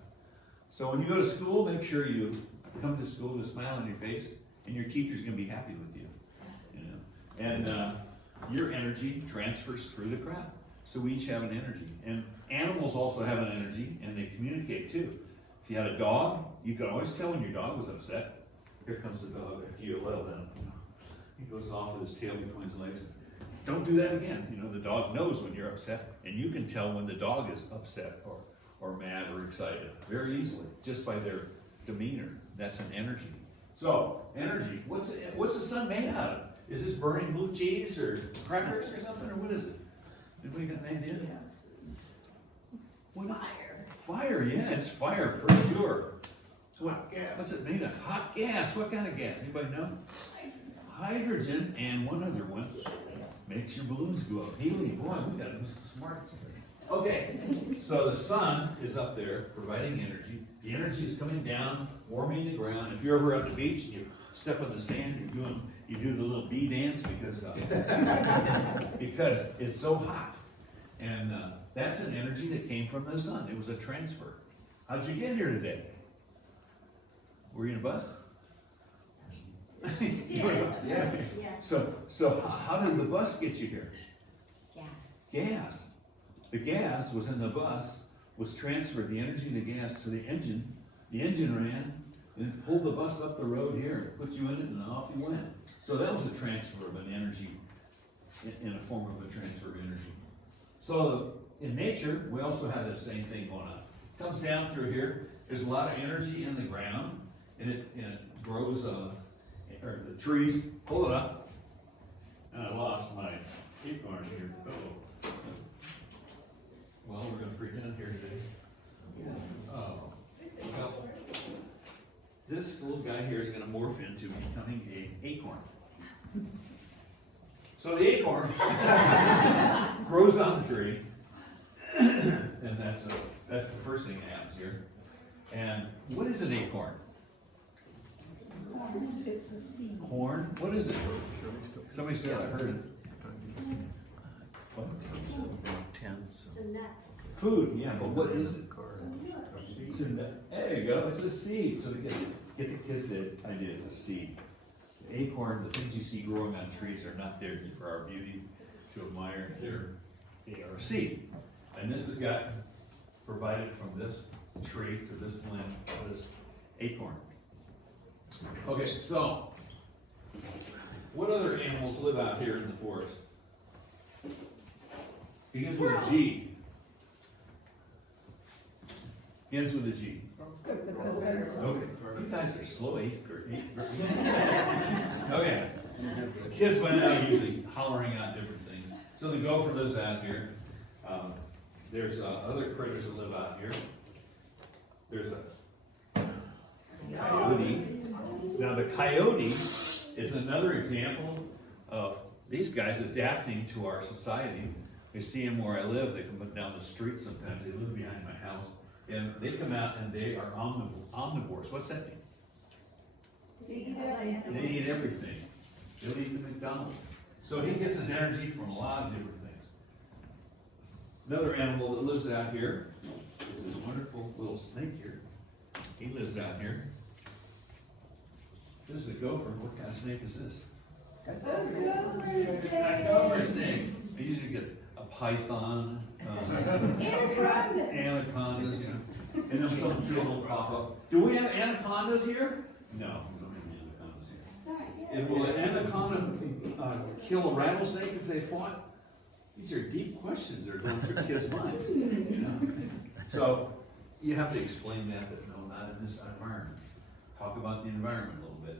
So when you go to school, make sure you come to school with a smile on your face, and your teacher's gonna be happy with you. You know? And your energy transfers through the crowd. So we each have an energy. And animals also have an energy, and they communicate too. If you had a dog, you could always tell when your dog was upset. Here comes the dog, after you let him. He goes off with his tail between his legs. Don't do that again. You know, the dog knows when you're upset, and you can tell when the dog is upset or mad or excited very easily, just by their demeanor. That's an energy. So, energy, what's the sun made out of? Is this burning blue cheese or crackers or something, or what is it? Anybody got an idea? What? Fire. Fire, yeah, it's fire for sure. What's it made of? Hot gas. What kind of gas? Anybody know? Hydrogen, and one other one makes your balloons go up. Helium. Boy, we got this smart. Okay, so the sun is up there providing energy. The energy is coming down, warming the ground. If you're ever at the beach and you step on the sand, you do the little bee dance because it's so hot. And that's an energy that came from the sun. It was a transfer. How'd you get here today? Were you in a bus? Yes. Yes. So how did the bus get you here? Gas. Gas. The gas was in the bus, was transferred, the energy of the gas to the engine. The engine ran, and it pulled the bus up the road here, put you in it, and off you went. So that was a transfer of an energy, in a form of a transfer of energy. So in nature, we also have the same thing going on. It comes down through here, there's a lot of energy in the ground, and it grows, or the trees, pull it up. And I lost my acorn here. Uh-oh. Well, we're gonna pretend here today. Oh, well, this little guy here is gonna morph into becoming an acorn. So the acorn grows on the tree, and that's the first thing that happens here. And what is an acorn? It's a seed. Corn? What is it? Somebody said I heard it. What? It's a nut. Food, yeah, but what is it? It's a nut. There you go, it's a seed. So to get the kids the idea, it's a seed. The acorn, the things you see growing on trees are not there for our beauty to admire. They are a seed. And this has got provided from this tree to this limb to this acorn. Okay, so, what other animals live out here in the forest? Begins with a G. Begins with a G. Okay, you guys are slow, eighth grade. Okay, kids went out usually hollering out different things. So the gopher lives out here. There's other critters that live out here. There's a coyote. Now the coyote is another example of these guys adapting to our society. We see them where I live. They come down the street sometimes. They live behind my house. And they come out and they are omnivores. What's that mean? They eat everything. They'll eat the McDonald's. So he gets his energy from a lot of different things. Another animal that lives out here is this wonderful little snake here. He lives out here. This is a gopher. What kind of snake is this? A gopher snake. I usually get a python, anacondas, you know, and then some kid will pop up. Do we have anacondas here? No, we don't have anacondas here. And will an anaconda kill a rattlesnake if they fought? These are deep questions that are going through kids' minds. You know? So you have to explain that no, not in this environment. Talk about the environment a little bit.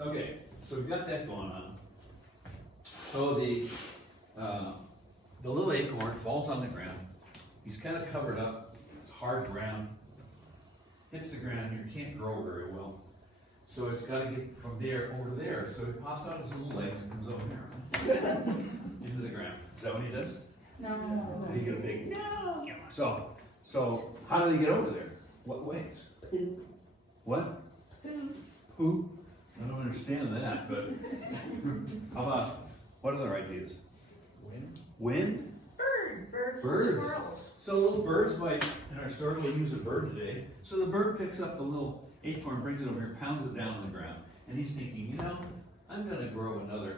Okay, so we've got that going on. So the little acorn falls on the ground. He's kind of covered up. It's hard ground. Hits the ground here. Can't grow very well. So it's got to get from there over to there. So he pops out his little legs and comes over here into the ground. Is that what he does? No. Did he get a big? No. So how do they get over there? What ways? What? Who? I don't understand that, but how about, what other ideas? Wind? Birds. Birds. Squirrels. So little birds might, in our story we'll use a bird today. So the bird picks up the little acorn, brings it over here, pounds it down on the ground. And he's thinking, you know, I'm gonna grow another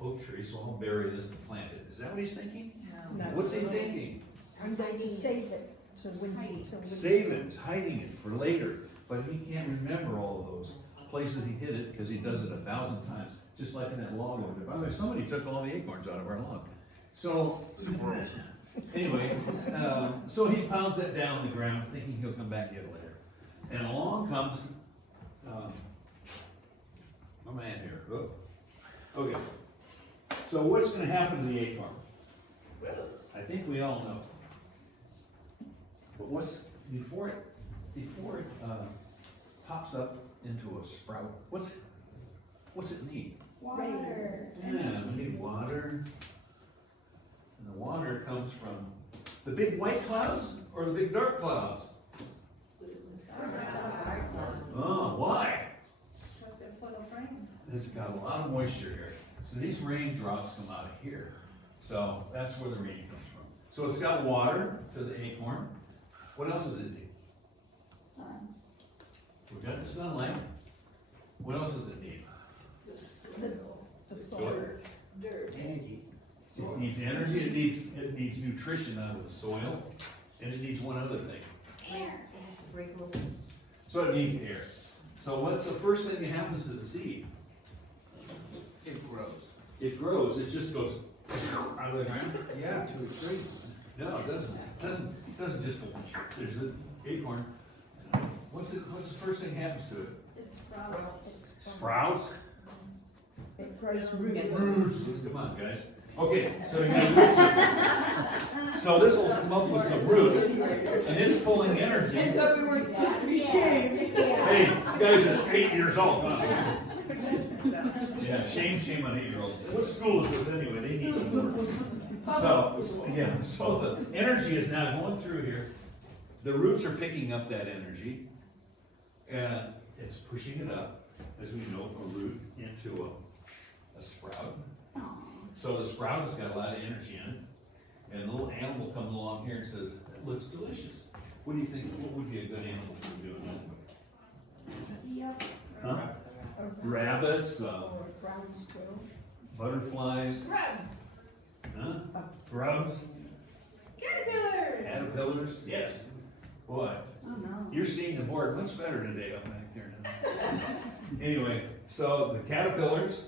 oak tree, so I'll bury this and plant it. Is that what he's thinking? No. What's he thinking? I'm going to save it to winter. Save it, hiding it for later. But he can't remember all of those places he hid it because he does it 1,000 times. Just like in that log over there. By the way, somebody took all the acorns out of our log. So, anyway, so he pounds that down on the ground thinking he'll come back and get it later. And along comes, my man here. Oh. Okay. So what's going to happen to the acorn? I think we all know. But what's, before it pops up into a sprout, what's it need? Water. Yeah, we need water. And the water comes from the big white clouds or the big dark clouds? Oh, why? Because they're full of rain. It's got a lot of moisture here. So these raindrops come out of here. So that's where the rain comes from. So it's got water to the acorn. What else does it need? Sun. We've got the sunlight. What else does it need? The soil. Good. Dirt. It needs energy, it needs nutrition out of the soil, and it needs one other thing. Air. It has to break open. So it needs air. So what's the first thing that happens to the seed? It grows. It grows, it just goes out of the ground? Yeah, to a tree. No, it doesn't. It doesn't just go, there's an acorn. What's the first thing happens to it? It Sprouts? It grows roots. Roots. Come on, guys. Okay, so you got roots here. So this will come up with some roots, and it's pulling energy. And so we weren't supposed to be shaved. Hey, you guys are 8 years old, huh? Yeah, shame on 8-year-olds. What school is this anyway? They need some work. So, yeah, so the energy is now going through here. The roots are picking up that energy, and it's pushing it up, as we know, from a root into a sprout. So the sprout has got a lot of energy in it, and the little animal comes along here and says, "That looks delicious." What do you think? What would be a good animal for doing that with? Huh? Rabbits, Or a brown squirrel. butterflies, Grubs. huh? Grubs, Caterpillars. caterpillars. caterpillars? Yes. Boy, Oh, no. you're seeing the board much better today up back there now. Anyway, so the caterpillars,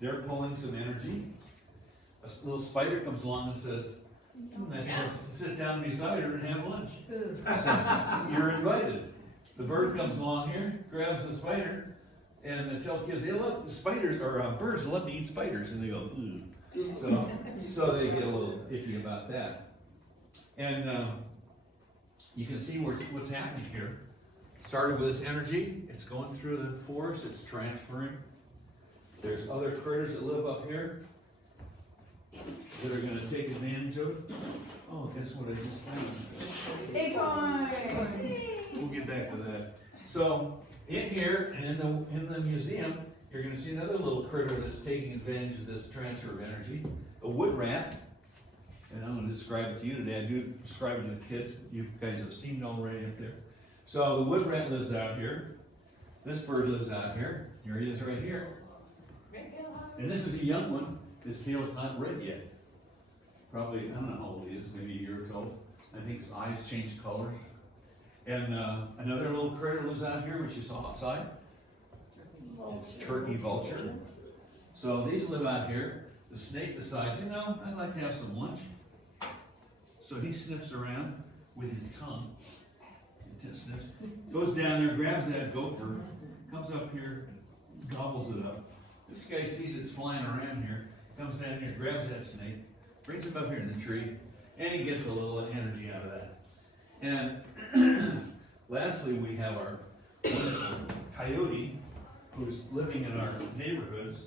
they're pulling some energy. A little spider comes along and says, sit down beside her and have lunch. So you're invited. The bird comes along here, grabs the spider, and tells kids, hey, look, spiders, or birds love to eat spiders, and they go, ooh. So they get a little iffy about that. And you can see what's happening here. Started with this energy, it's going through the forest, it's transferring. There's other critters that live up here that are gonna take advantage of it. Oh, guess what I just found? Acorn! We'll get back to that. So, in here, and in the museum, you're gonna see another little critter that's taking advantage of this transfer of energy, a wood rat. And I'm gonna describe it to you today. I do describe it to the kids. You guys have seen it already up there. So the wood rat lives out here. This bird lives out here. Here he is right here. And this is a young one. His tail's not red yet. Probably, I don't know how old he is, maybe a year or so. I think his eyes changed color. And another little critter lives out here, which you saw outside. It's turkey vulture. So these live out here. The snake decides, you know, I'd like to have some lunch. So he sniffs around with his tongue. Sniffs, goes down there, grabs that gopher, comes up here, gobbles it up. This guy sees it's flying around here, comes down here, grabs that snake, brings him up here in the tree, and he gets a little energy out of that. And lastly, we have our coyote, who's living in our neighborhoods,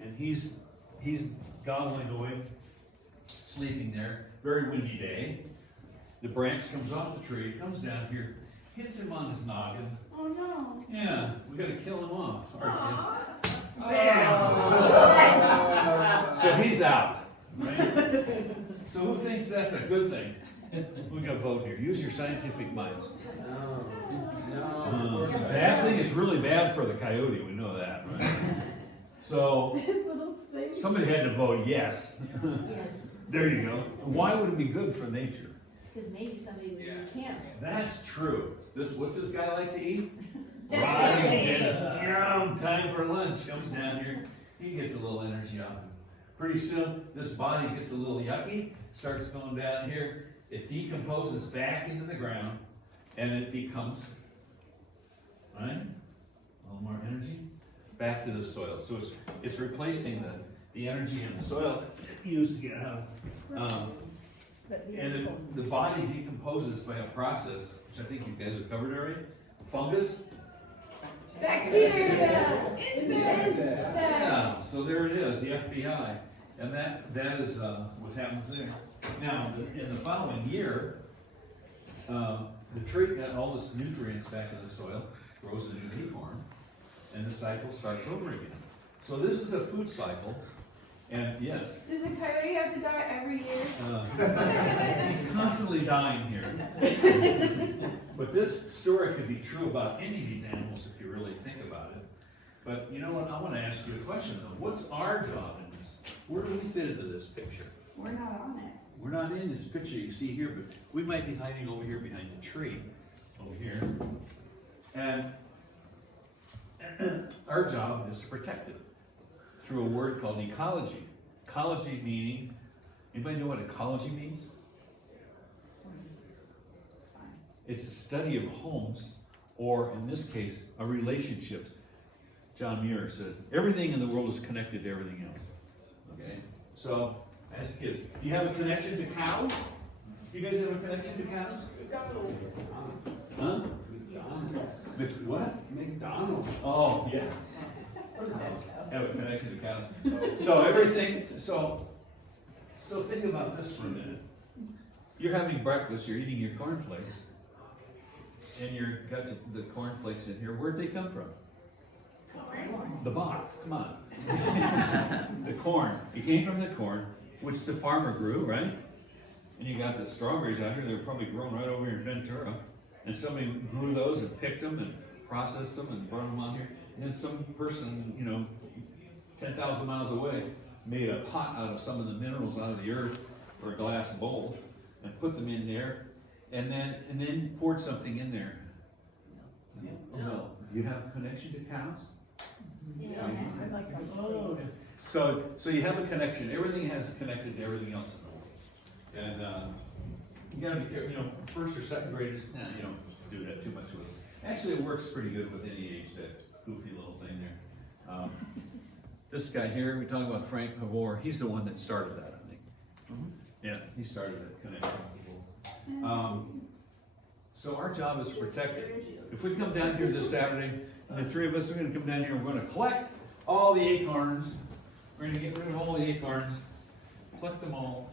and he's gobbling away, sleeping there. Very windy day. The branch comes off the tree, comes down here, hits him on his noggin. Oh no. Yeah, we gotta kill him off. So he's out, right? So who thinks that's a good thing? We got to vote here. Use your scientific minds. Bad thing is really bad for the coyote. We know that, right? So somebody had to vote yes. Yes, There you go. Why would it be good for nature? because maybe somebody can't. That's true. What's this guy like to eat? Rotting dead. Time for lunch. Comes down here. He gets a little energy off him. Pretty soon, this body gets a little yucky. Starts going down here. It decomposes back into the ground, and it becomes, right? A little more energy back to the soil. So it's replacing the energy in the soil used to get out. And the body decomposes by a process, which I think you guys have covered already. Fungus. Bacteria! Yeah, so there it is, the FBI. And that is what happens there. Now, in the following year, the tree got all this nutrients back in the soil, grows a new acorn, and the cycle starts over again. So this is the food cycle. And yes. Does a coyote have to die every year? He's constantly dying here. But this story could be true about any of these animals if you really think about it. But you know what? I want to ask you a question though. What's our job in this? Where do we fit into this picture? We're not on it. We're not in this picture you see here, but we might be hiding over here behind the tree. Over here. And our job is to protect it through a word called ecology. Ecology meaning, anybody know what ecology means? It's the study of homes, or in this case, a relationship. John Muir said, everything in the world is connected to everything else. Okay? So, ask kids, do you have a connection to cows? Do you guys have a connection to cows? Huh? What? McDonald's. Oh, yeah. Have a connection to cows. So everything, so think about this for a minute. You're having breakfast, you're eating your cornflakes, and you've got the cornflakes in here. Where'd they come from? The box, come on. The corn. It came from the corn, which the farmer grew, right? And you got the strawberries out here, they were probably grown right over here in Ventura. And somebody grew those and picked them and processed them and brought them out here. And then some person, 10,000 miles away, made a pot out of some of the minerals out of the earth or a glass bowl and put them in there and then poured something in there. No. You have a connection to cows? I like ice cream. Oh, so you have a connection, everything has connected to everything else in the world. And, you gotta be careful, first or second graders, you don't do that too much with it. Actually, it works pretty good with any age, that goofy little thing there. This guy here, we talk about Frank Havor, he's the one that started that, I think. Yeah, he started that connection with people. So our job is to protect it. If we come down here this Saturday, and the three of us are gonna come down here, we're gonna collect all the acorns. We're gonna get rid of all the acorns, collect them all.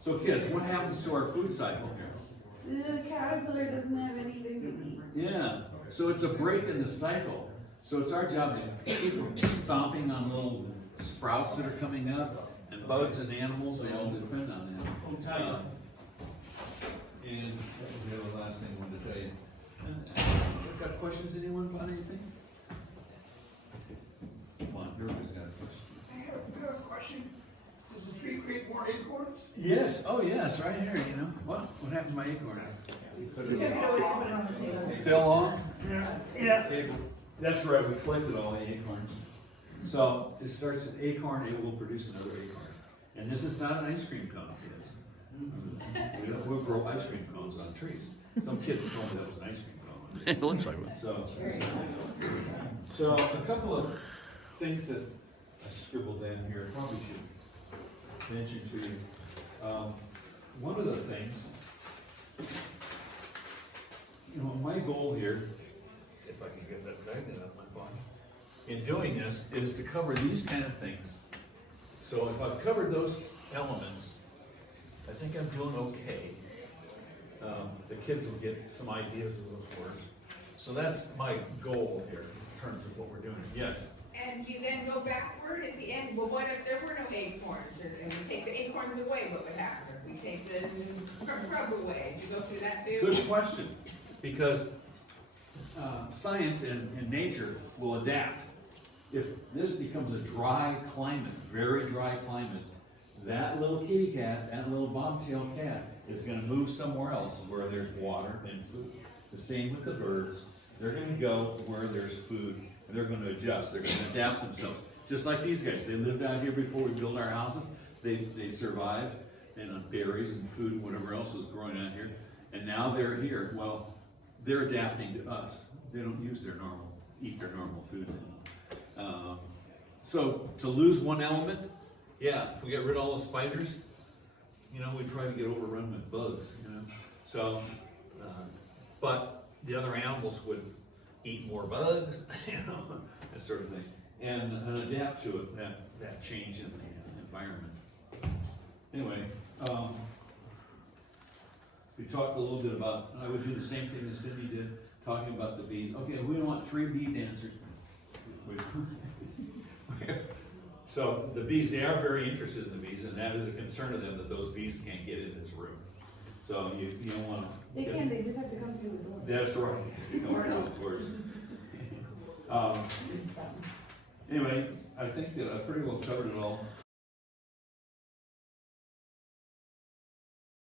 So kids, what happens to our food cycle here? The caterpillar doesn't have anything to eat. Yeah, so it's a break in the cycle. So it's our job to keep from stomping on little sprouts that are coming up, and bugs and animals, they all depend on that. And the last thing I wanted to tell you. Got questions, anyone, about anything? Come on, everybody's got a question. I have a question. Does the tree create more acorns? Yes, oh yes, right here, What happened to my acorn? Fell off? Yeah. That's right, we collected all the acorns. So it starts an acorn, it will produce another acorn. And this is not an ice cream cone, kids. We'll grow ice cream cones on trees. Some kid told me that was an ice cream cone. It looks like one. So a couple of things that I scribbled in here, probably should mention to you. One of the things, my goal here, if I can get that magnet out of my body, in doing this is to cover these kind of things. So if I've covered those elements, I think I'm doing okay. The kids will get some ideas of those words. So that's my goal here in terms of what we're doing. Yes? And you then go backward at the end, well, what if there were no acorns, and we take the acorns away, what would happen? If we take the grub away, you go through that too? Good question, because science and nature will adapt. If this becomes a dry climate, very dry climate, that little kitty cat, that little bobtail cat is gonna move somewhere else where there's water and food. The same with the birds. They're gonna go where there's food, and they're gonna adjust, they're gonna adapt themselves. Just like these guys, they lived out here before we built our houses. They survived, and on berries and food and whatever else was growing out here. And now they're here. Well, they're adapting to us. They don't eat their normal food now. So to lose one element, yeah, if we get rid of all the spiders, we'd probably get overrun with bugs, So, but the other animals would eat more bugs, that sort of thing, and adapt to it, that change in the environment. Anyway, we talked a little bit about, I would do the same thing that Cindy did, talking about the bees. Okay, we want 3 bee dancers. So the bees, they are very interested in the bees, and that is a concern to them that those bees can't get in this room. So you don't want to. They can, they just have to come through the door. That's right. You don't want to, of course. Anyway, I think that I pretty well covered it all.